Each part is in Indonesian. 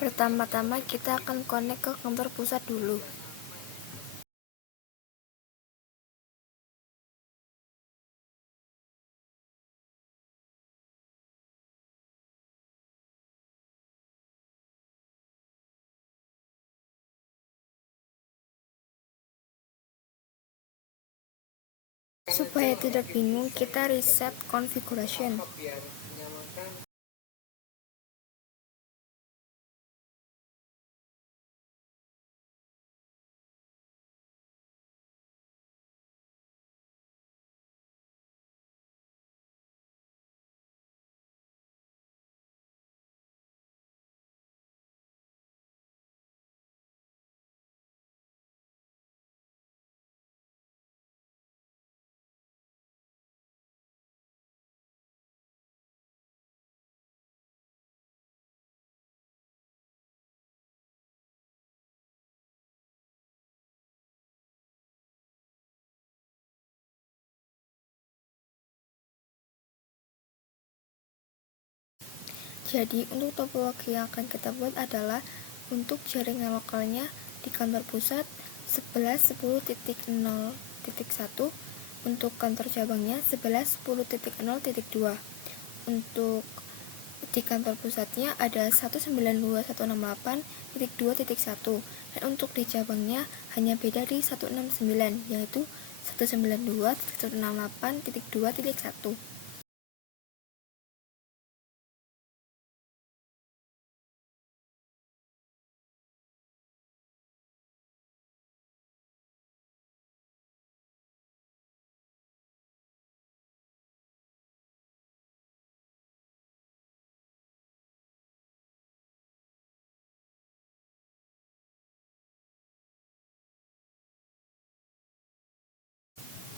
Pertama-tama kita akan connect ke kantor pusat dulu. Supaya tidak bingung, kita reset configuration. Jadi untuk topologi yang akan kita buat adalah untuk jaringan lokalnya di kantor pusat 11.10.0.1, untuk kantor cabangnya 11.10.0.2. Untuk di kantor pusatnya ada 192.168.2.1, dan untuk di cabangnya hanya beda di 169, yaitu 192.168.2.1.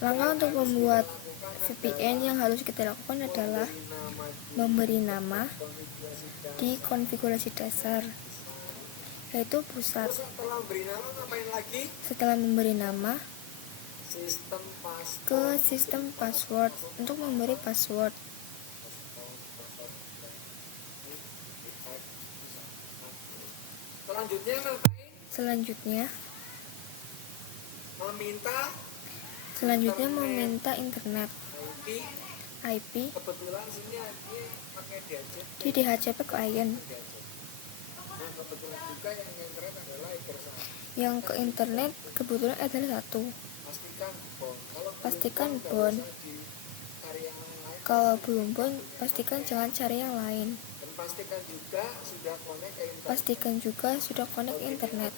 Langkah untuk membuat VPN yang harus kita lakukan adalah memberi nama di konfigurasi dasar, yaitu pusat. Setelah memberi nama, ke sistem password untuk memberi password. Selanjutnya meminta internet IP di DHCP client. Yang ke internet kebetulan adalah 1. Pastikan bond. Kalau belum bond, pastikan jangan cari yang lain. Pastikan juga sudah connect internet.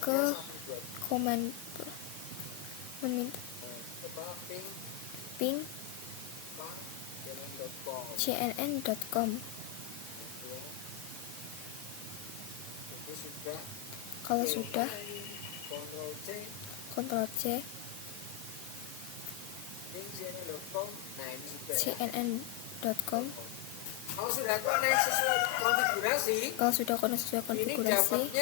Ke command meminta ping cnn.com. Kalau sudah, Ctrl C cnn.com. Kalau sudah connect sesuai konfigurasi,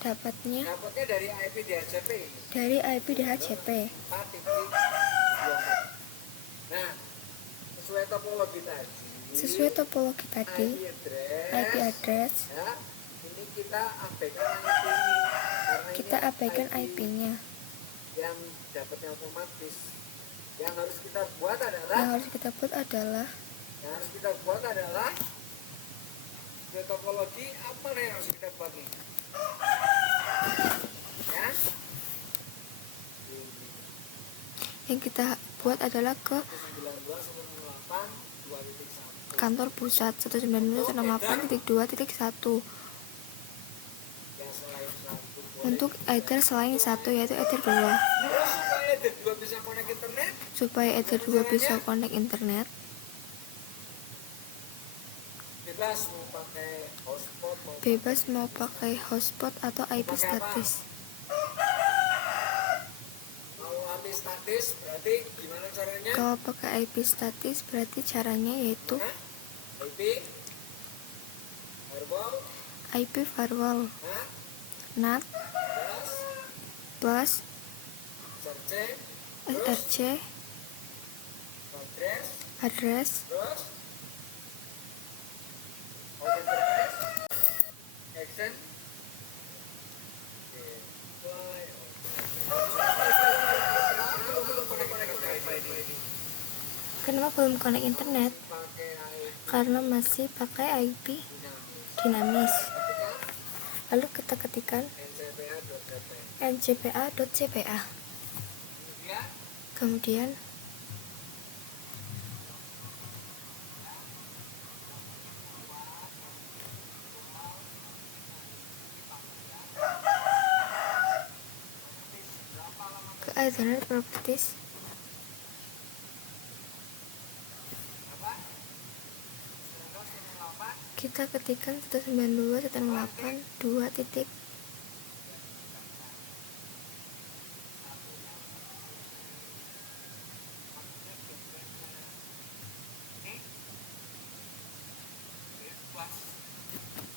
dapatnya dari IP DHCP. Nah, sesuai topologi tadi, IP address, ini kita abaikan IP-nya. Yang dapatnya otomatis. Yang harus kita buat adalah topologi apa yang harus kita buat nih? Ya. Yang kita buat adalah ke kantor pusat 192.168.2.1 untuk ether selain 1, yaitu ether 2. Supaya ether 2 bisa connect internet, bebas mau pakai hotspot atau IP statis. Kalau pakai IP statis berarti caranya yaitu IP firewall NAT plus SRC address Kenapa belum connect internet? Karena masih pakai IP dinamis. Lalu kita ketikkan ncpa.cpa. Kemudian ke Ethernet Properties. Kita ketikkan 192.168.2.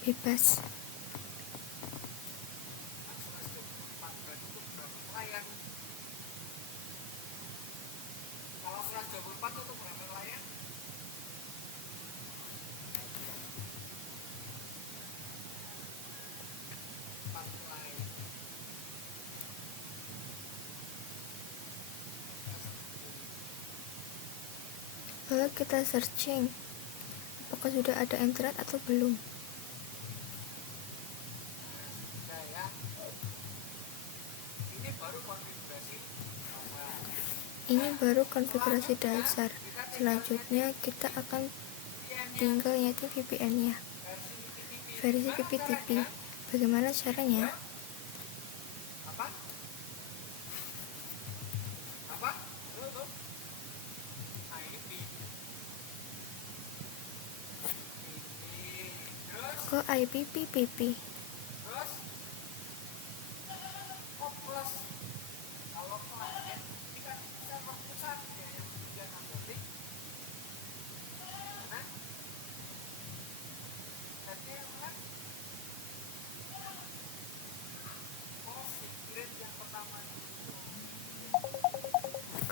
Bebas. Lalu kita searching apakah sudah ada internet atau belum. Ini baru konfigurasi dasar. Selanjutnya kita akan tinggal nyeting VPN-nya. Versi PPTP. Bagaimana caranya? Ke IP PPP.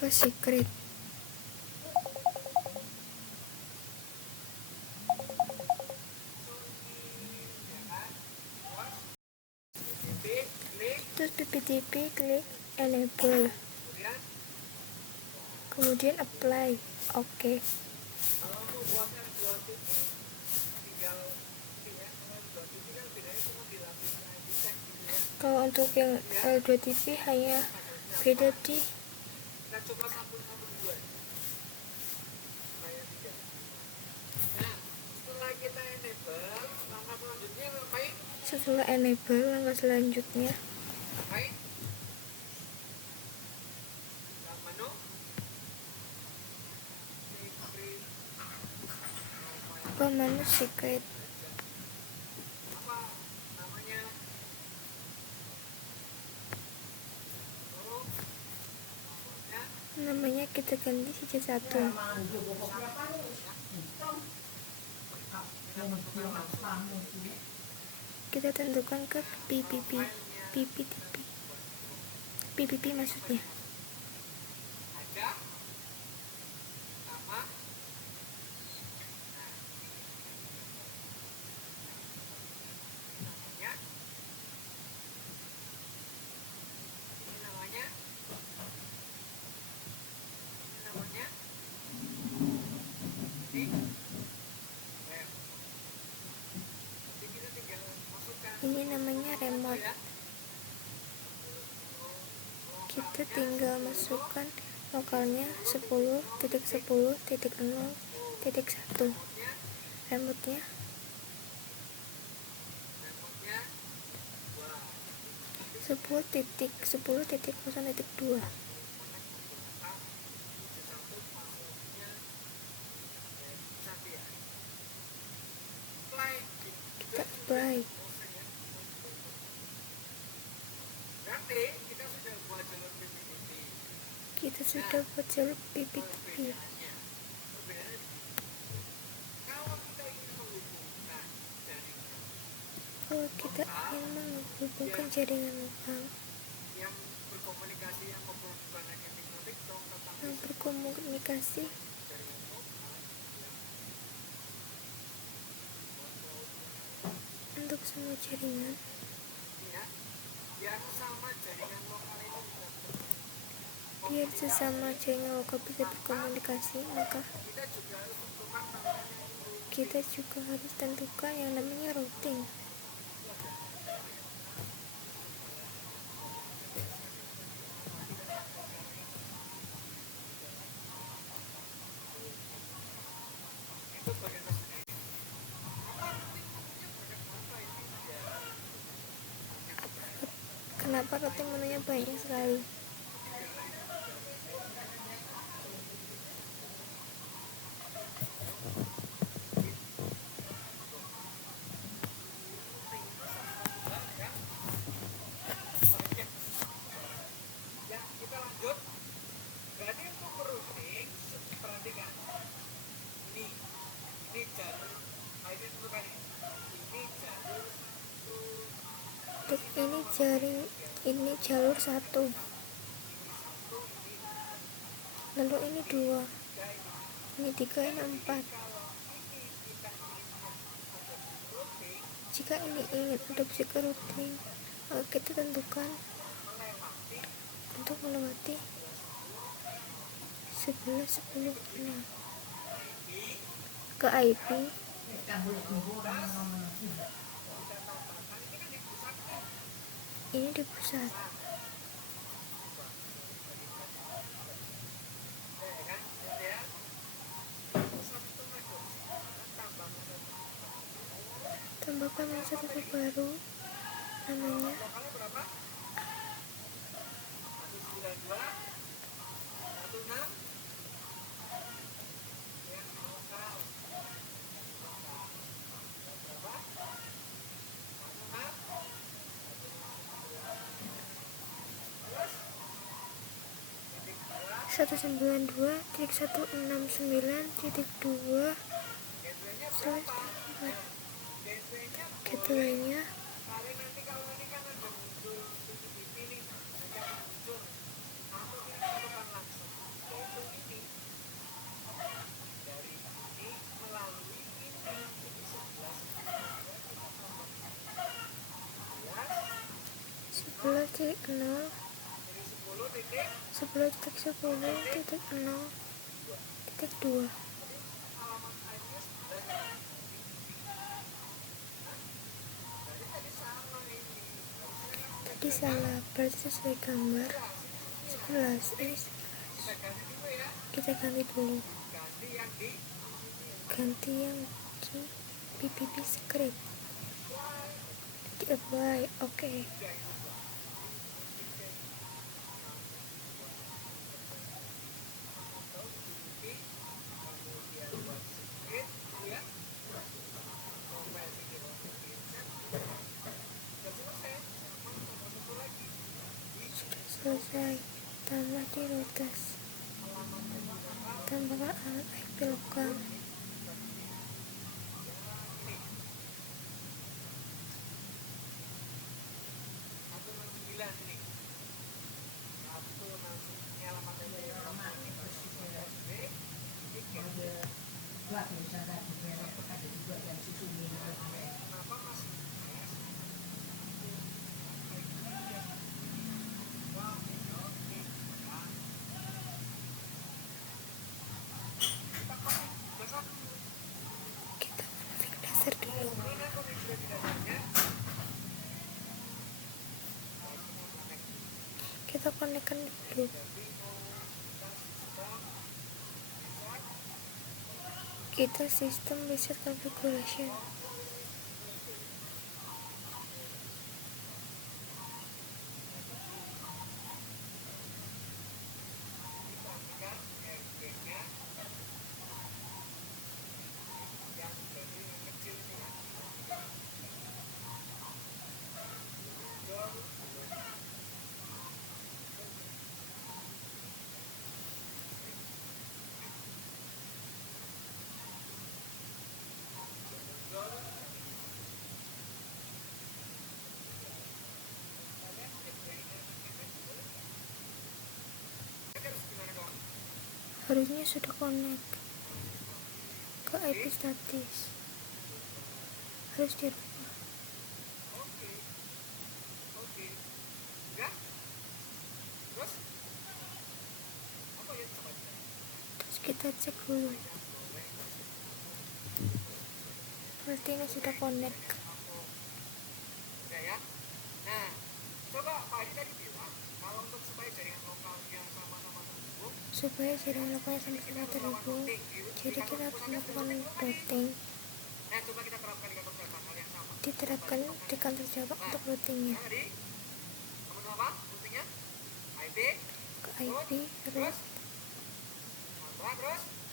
Ke secret. Terus PPTP klik enable, kemudian apply. Oke. Kalau untuk yang L2TV hanya beda di setelah enable, langkah selanjutnya ke menu secret. Namanya kita ganti saja 1. Kita tentukan ke PPP maksudnya. Ini namanya remote. Kita tinggal masukkan lokalnya 10.10.0.1. Remote-nya 10.10.0.2. Kita apply. Kita sudah buat jalur PPTP. Kalau kita ingin menghubungkan jaringan lokal yang berkomunikasi untuk sama jaringan. Biar sesama jaringan lokal bisa berkomunikasi, maka kita juga harus tentukan yang namanya routing. Kenapa routing menunya banyak sekali? Ini jalur 1, lalu ini 2, ini 3, ini 4. Jika ini ingin adopsi ke routing, maka kita tentukan untuk melewati 11.10.6 ke IP. Ini di pusat. Tambahkan satu baru, namanya satu 192.169.2 gateway-nya sepuluh titik nol 10.10.0.2. Tadi salah, berarti sesuai gambar 11. Ini 11. Kita ganti dulu, ganti yang di PPP script, di apply. Oke. Selesai. Tambah di rotas, tambahkan alat IP lokal. Kita konfig dasar dulu. Kita konekkan dulu. Kita sistem reset configuration. Harusnya sudah connect ke IP statis. Harus dirubah. kita cek dulu. Berarti ini sudah connect. Ya. Nah, coba Pak Adi tadi bilang kalau untuk supaya jaringan lokalnya sama-sama terhubung, supaya jaringan lokalnya sama-sama terhubung, jadi kita harus melakukan routing. Nah, coba kita terapkan di kantor cabang hal yang sama. Diterapkan di kantor cabang untuk routingnya. Tadi, kamu apa? Routingnya? IP, ke IP, terus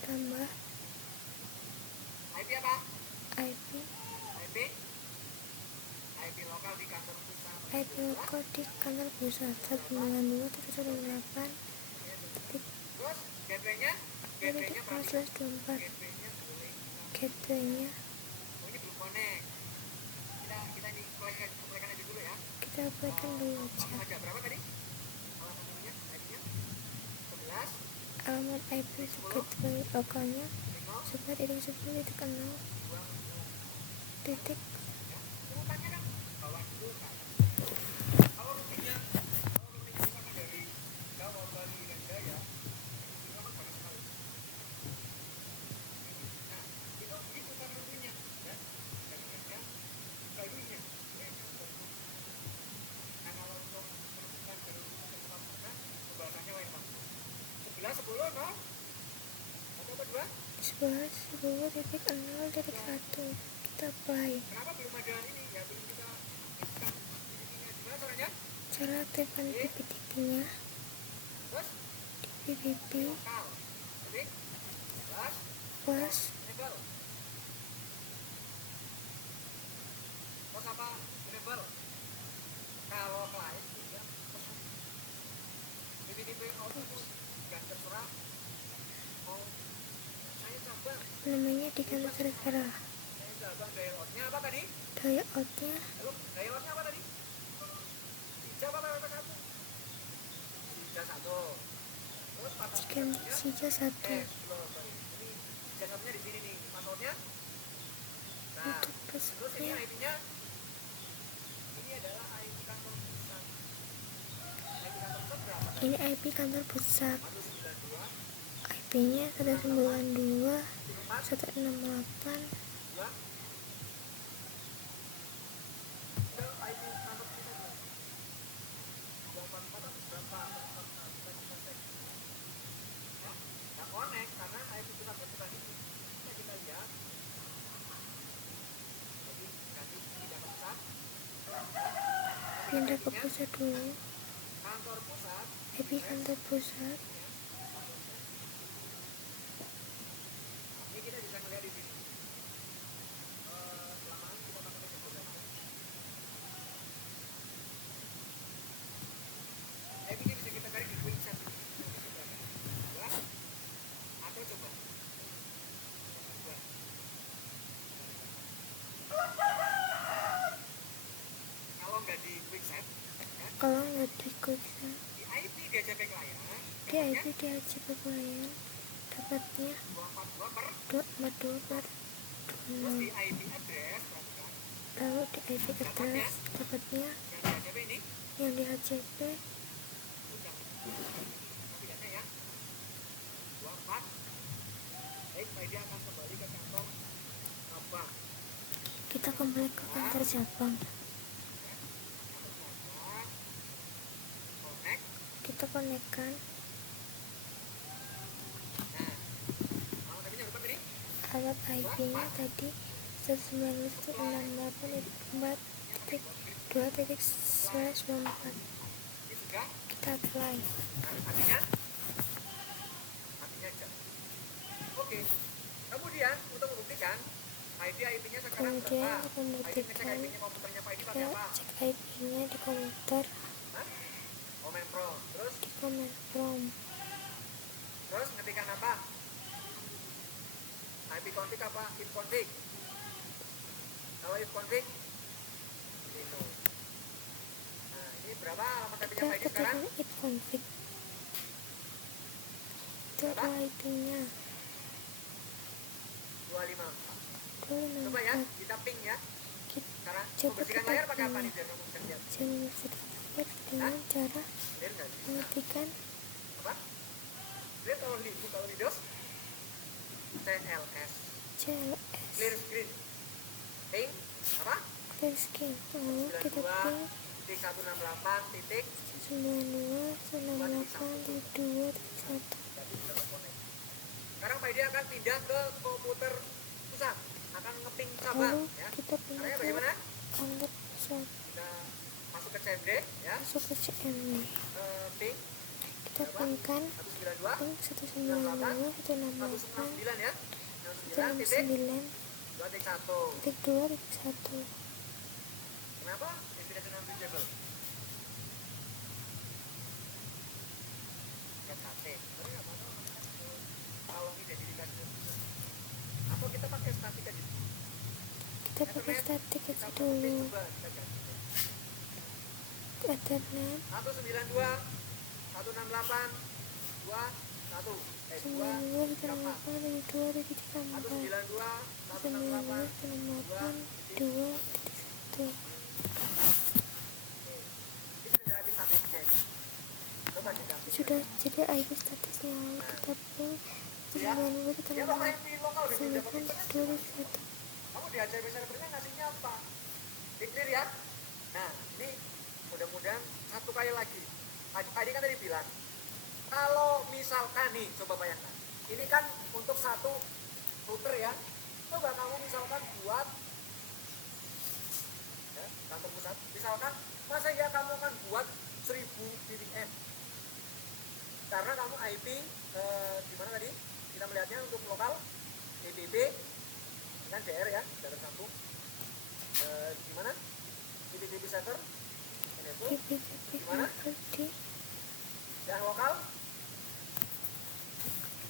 tambah IP apa? IP lokal di kantor pusat. IP lokal di kantor pusat 192.168. Terus gateway-nya? Gateway-nya /24. Gateway-nya ini belum connect. Kita ini apply-kan aja dulu ya. Kita apply-kan dulu aja. Berapa tadi? Alamatnya, IP-nya 11. Alamat IP gateway lokalnya 10.10.0 titik. Sebelas 10.0.1 kita apply. Kenapa belum ada ini ya, belum kita gimana caranya? Cara aktifkan PPTP-nya di PPP plus apa? Enable. Kalau klien dia PPTP output nggak terserah mau saya coba namanya di kantor terserah. Dial-outnya apa tadi? Dial-outnya Dial-outnya apa tadi? Sija apa PP1? Sija 1. Terus jika Sija 1 ini Sija 1-nya di sini nih. Passwordnya? Nah, untuk terus ini passwordnya IP-nya. Ini adalah IP kantor pusat. IP kantor pusat berapa? ini IP kantor pusat. 192 IP-nya 192.168. Pindah ke pusat dulu. IP kantor pusat. ini kita bisa melihat di sini. Kelamaan kita pakai program. IP ini bisa kita cari di website. Atau coba. Kalau nggak di website, Kalau nggak di quicksand, di IP dia JP klien. di IP di HCP klien dapatnya 242/26. Terus di IP address, perhatikan. Lalu di IP address dapatnya Yang di HCP ini yang di HCP navigatnya ya 24. Baik, dia akan kembali ke kantor cabang. kita kembali ke kantor cabang. Connect. Kita konekkan Nah, mau tapi lupa tadi. alat IP-nya tadi 192.4.2.24. Kita apply. Artinya jam. Oke. Kemudian untuk membuktikan IP-nya sekarang Kemudian berapa? untuk membuktikan IP-nya komputernya Pak ini pakai kita apa? cek IP-nya di komputer Command Pro. Terus di command prompt. ngetikkan apa? IP config apa? If config. Kalau if config itu. Nah, ini berapa alamat IP-nya Kita Pak ini sekarang? ketikkan if config. Itu adalah IP-nya 254. Coba ya, kita ping ya. Sekarang Coba membersihkan kita layar pakai apa nih ping. biar kamu bisa lihat? Saya dengan cara Clear nggak sih? mengetikkan Apa? Clear kalau Windows? CLS CLS clear screen ping apa clear skin. Lalu kita ping 192.168 titik 192.168.2.1. sekarang Pak Edi akan pindah ke komputer pusat, akan ngeping cabang Lalu ya. kita pindah Caranya ke bagaimana? kantor pusat, Kita masuk ke CMD ya, masuk ke CMD, ping kita pingkan 192 ping 192.168.2.1. 169 ya, 169 titik 2.1. Kenapa? Definition unreachable. SKT. Kalau identifikasi atau kita pakai statik aja. Kita pakai statik aja dulu. Ethernet 192 168 21 sudah jadi IP statusnya. Lalu kita ping 92.168.2.1. kamu di HCP servernya ngasihnya apa? Clear ya? Nah, ini mudah-mudahan satu kali lagi. Tadi kan tadi bilang, kalau misalkan nih, coba bayangkan, ini kan untuk satu router ya. Coba kamu misalkan buat ya, kantor pusat, misalkan masa ya kamu kan buat 1000 VPN, karena kamu IP di mana tadi kita melihatnya untuk lokal DBB kan DR ya, data sambung di mana DBB server itu di mana yang lokal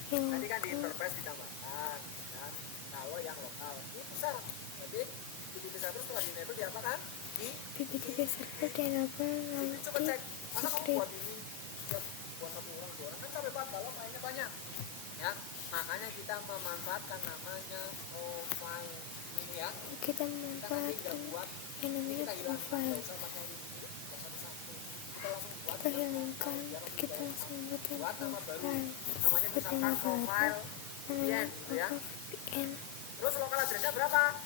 tadi kan di interface ditambahkan kan. Kalau yang lokal ini besar, jadi DBB server setelah di enable diapakan di DBB server di enable nanti coba cek mana kamu buat ini buat satu orang dua orang kan sampai 4 kalau filenya banyak ya, makanya kita memanfaatkan namanya profile ini ya, kita memanfaatkan yang namanya profile. Kita hilangkan, kita langsung buat profile seperti nama VPN, namanya VPN. Terus lokal addressnya berapa?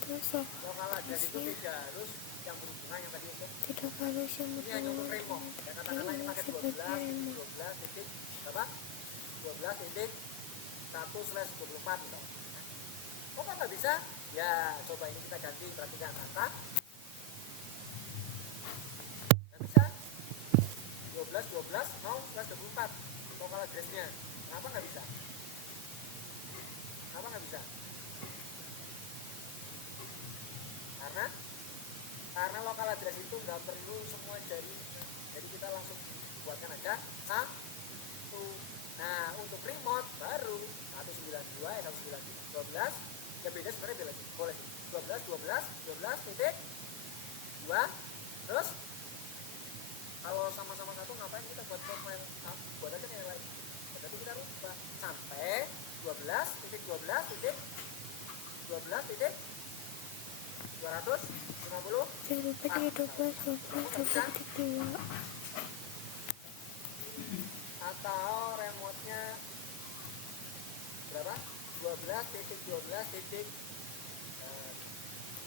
Terus Lokal address itu tidak harus yang berhubungan yang tadi itu, tidak harus yang ini hanya untuk berhubungan remote ya, katakanlah ini pakai 12 titik berapa? 12 titik 1/24 gitu. Kok nggak bisa? Ya coba ini kita ganti, perhatikan kata nggak bisa 12 mau /24 lokal addressnya. Kenapa nggak bisa? Kenapa nggak bisa? Karena lokal address itu nggak perlu semua jadi kita langsung buatkan aja satu. Nah untuk remote baru 192 ya 192 12 ya beda sebenarnya beda sih, boleh sih 12 titik 2. Terus kalau sama-sama satu ngapain kita buat profile, buat aja kayak lain, berarti kita rubah sampai 12 titik 12 titik 250. jangan lupa jadi 12 atau remote-nya berapa? 12 titik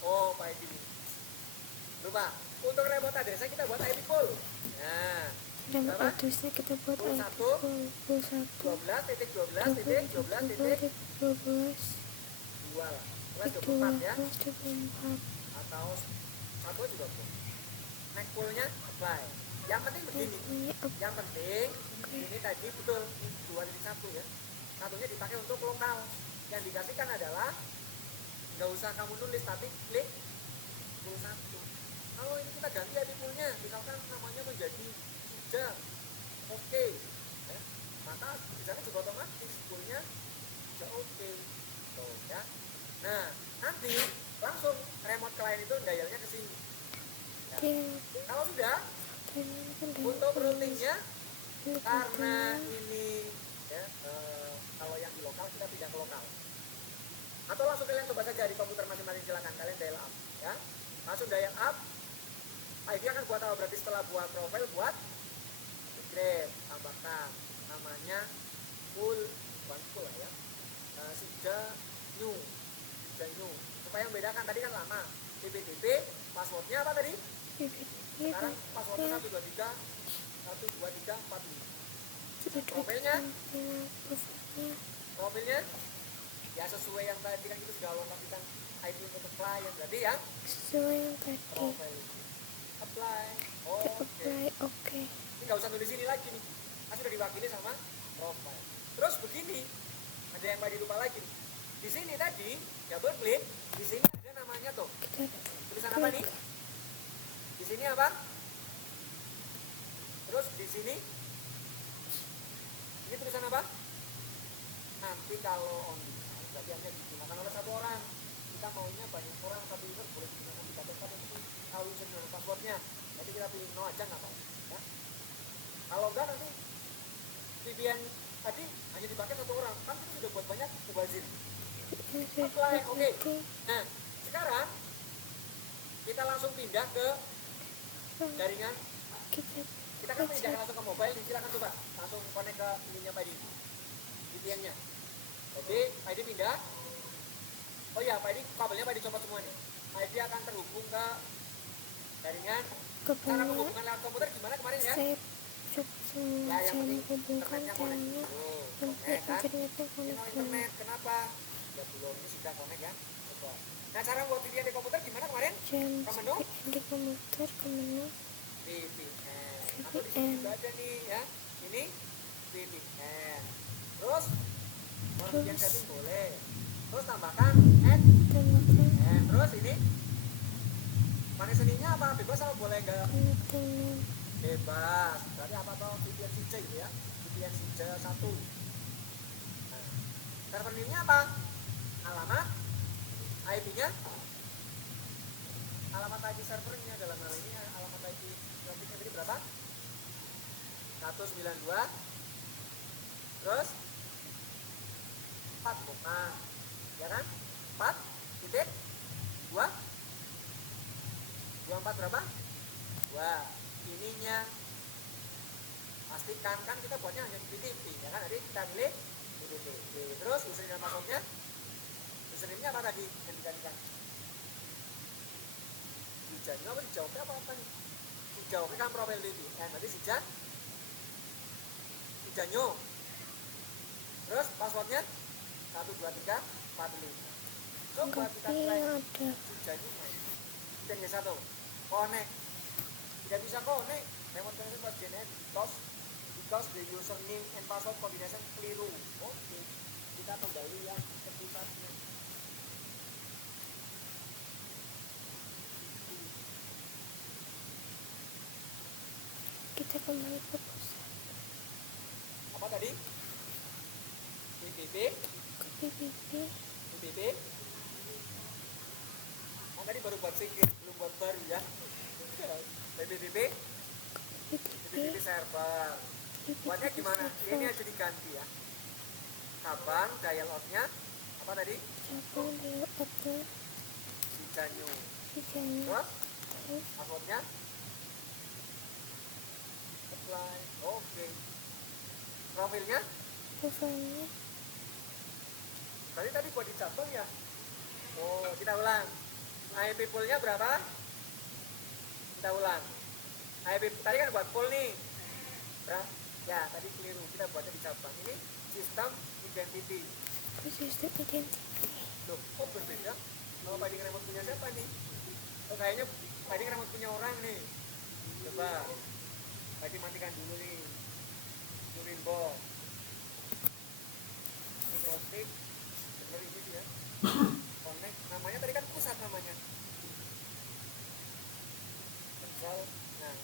oh Pak Edi lupa. Untuk remote address kita buat IP pool. Nah dan addressnya kita buat IP pool 12 titik 12 titik 12 titik 2 lah /24 ya, atau satu juga pun next poolnya apply. Yang penting begini, yang penting ini tadi betul 2.1 ya, satunya dipakai untuk lokal. Yang dikasihkan adalah nggak usah kamu nulis tapi klik pool 1. Kalau ini kita ganti IP poolnya, misalkan namanya menjadi sudah oke ya, maka di sana juga otomatis poolnya sudah oke tuh ya. Nah nanti langsung remote client itu dialnya ke sini ya. Kalau sudah untuk routingnya, karena ini ya, kalau yang di lokal kita pindah ke lokal, atau langsung kalian coba saja di komputer masing-masing, silakan kalian dial up ya, langsung dial up. ID akan buat apa? Berarti setelah buat profile buat upgrade, tambahkan namanya full, bukan full ya, PPDB, passwordnya apa tadi? Sekarang passwordnya 123 profilnya ya sesuai yang tadi kan itu sudah lokasikan ID untuk klien berarti ya sesuai yang tadi. profil apply Oke. ini nggak usah tulis sini lagi nih kan sudah diwakili sama profile. Terus begini ada yang tadi lupa lagi nih. Di sini tadi double klik di sini ada namanya tuh tulisan apa nih di sini apa terus di sini ini tulisan apa nanti kalau on berarti hanya digunakan oleh satu orang kita maunya banyak orang satu user boleh digunakan 3 tempat untuk tahu user dengan passwordnya jadi kita pilih no aja nggak apa ya. Kalau enggak nanti VPN tadi hanya dipakai satu orang kan kita sudah buat banyak mubazir apply oke. Nah sekarang kita langsung pindah ke jaringan kita kan pindahkan langsung ke mobile silakan coba langsung connect ke ininya Pak Edi VPN nya oke Pak Edi pindah oh ya Pak Edi kabelnya Pak Edi copot semua nih Pak Edi akan terhubung ke jaringan cara menghubungkan lewat komputer gimana kemarin ya saya coba semua yang penting menghubungkan internetnya connect sampai internetnya ini no internet kenapa ya belum ini sudah connect ya coba nah cara buat VPN di komputer gimana kemarin ke menu di komputer ke menu VPN atau di sini juga ada nih ya ini VPN terus VPN setting boleh terus tambahkan add terus ini pakai seninya apa bebas apa boleh enggak bebas berarti apa tuh VPN CJ gitu ya VPN CJ 1 nah, server name nya apa alamat IP nya alamat IP servernya dalam hal ini alamat IP grafiknya tadi berapa 192 terus 4 nah ya kan 4 titik 2 24 berapa 2 ininya pastikan kan kita buatnya hanya di PTP ya kan jadi kita pilih PTP terus username dan passwordnya username-nya apa tadi yang digantikan hijaunya apa hijaunya apa nih hijaunya kan profil itu berarti hijanyo terus passwordnya 123 45 coba kita mulai hijanyo dan yang satu connect tidak bisa connect remote connection was generated because the username and password combination keliru oke kita kembali yang ke pusatnya kita kembali ke pusat apa tadi PPP nah, tadi baru buat sedikit belum buat baru ya PPP server buatnya gimana ini aja diganti ya cabang dial out-nya apa tadi hijanyo terus passwordnya apply oke profilnya berarti tadi buat di cabang ya oh kita ulang IP poolnya berapa kita ulang IP tadi kan buat pool nih ya tadi keliru kita buatnya di cabang ini sistem identity loh kok berbeda kalau Pak Edi remote punya siapa nih oh kayaknya Pak Edi remote punya orang nih coba Pak Edi matikan dulu nih turin box microstick bener ini sih ya connect namanya tadi kan pusat namanya Bersal nah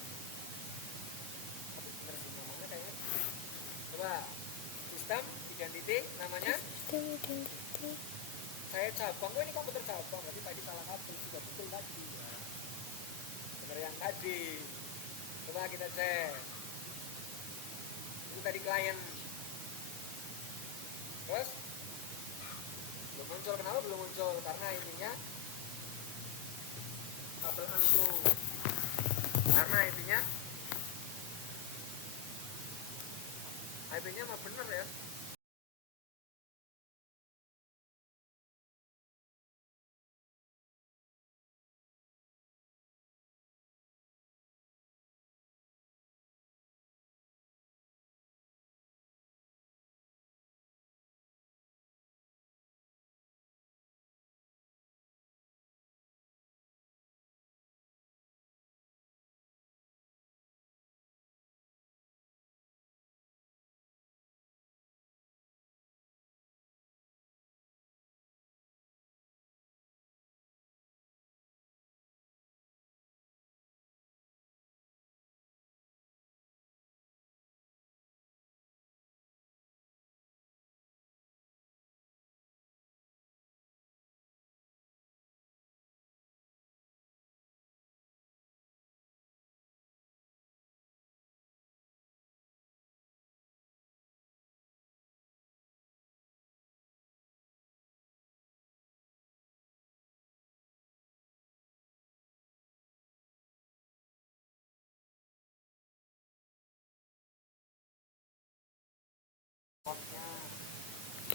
tapi bener sih namanya kayaknya coba sistem identity namanya saya cabang kok ini komputer cabang berarti tadi salah satu sudah betul tadi ya. Bener yang tadi coba kita cek itu tadi klien terus belum muncul kenapa belum muncul karena intinya kabel antu karena intinya IP-nya mah bener ya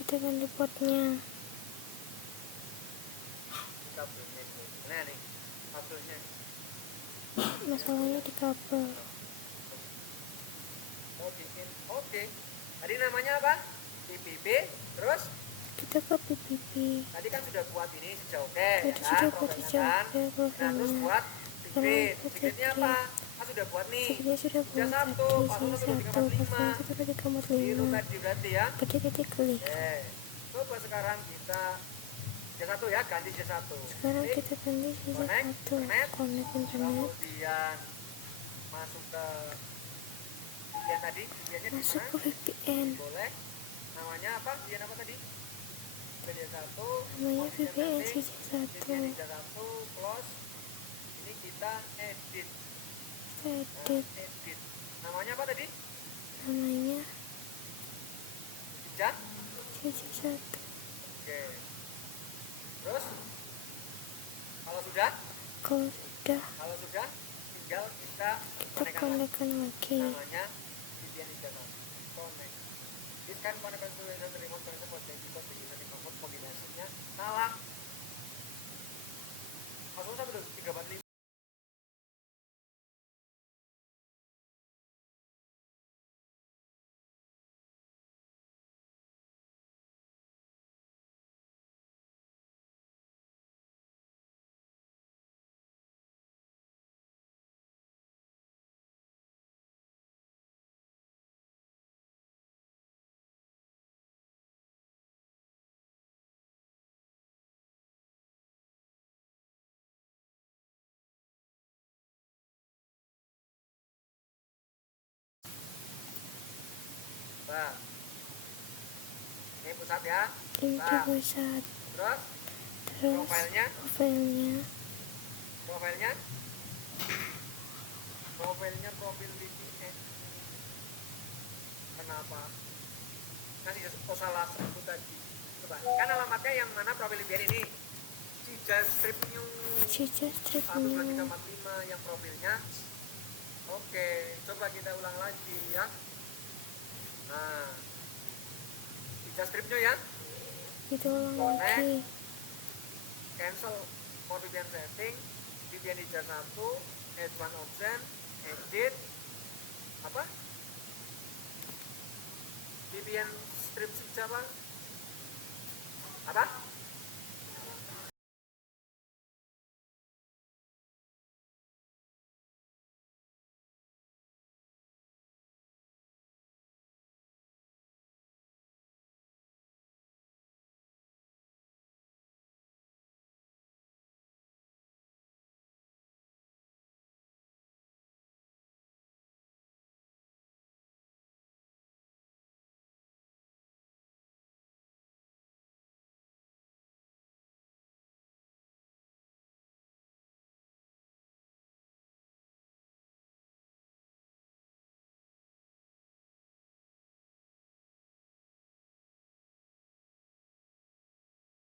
kita ganti portnya. kabelnya ini. Nah nih kabelnya. Masalahnya di kabel. Mau bikin oke. Tadi namanya apa? PPB. Terus Kita ke PPP. tadi kan sudah buat ini sejauh oke ya Tadi kan sudah buat profilnya sejauh kan. oke Nah terus profilnya. buat Sekarang bibit. buat Bibitnya bibit. apa? Kan sudah buat nih. Sebenarnya sudah buat 31, tadi pasangnya sudah 1, pasangnya 345. sudah Biru 345. tadi berarti ya. Berarti titik klik. Oke. Coba sekarang kita J1 ya, ganti J1. Sekarang Klik, kita ganti sisa connect, 1. connect. Connect internet. Kemudian masuk ke VPN tadi. VPN-nya di Masuk mana? ke VPN. Boleh. Namanya apa? VPN apa tadi? VPN1. Namanya VPN sisa VPN 1. 1 close. Ini kita edit. Edit. Edit. Namanya apa tadi? Namanya Jan? sisa 1. Oke. Terus kalau sudah Kalau sudah tinggal kita kita konekkan lagi. namanya VPN 1 connect. This can connect to the remote control for the keyboard the comfort kombinasinya salah. Maksudnya sampai 345. Nah, ini pusat ya. Ini Nah, pusat. terus Terus profilnya profil VPN. Kenapa? Kasih salah sebut tadi. Coba, kan alamatnya yang mana profil VPN ini? Cijal Strip New Sisa strip 12345 yang profilnya. Oke, coba kita ulang lagi ya. Nah, Cijal Strip New ya. itu ulang lagi. Cancel for VPN setting, VPN Cijal 1, add one option, edit apa? VPN strip siapa? Apa?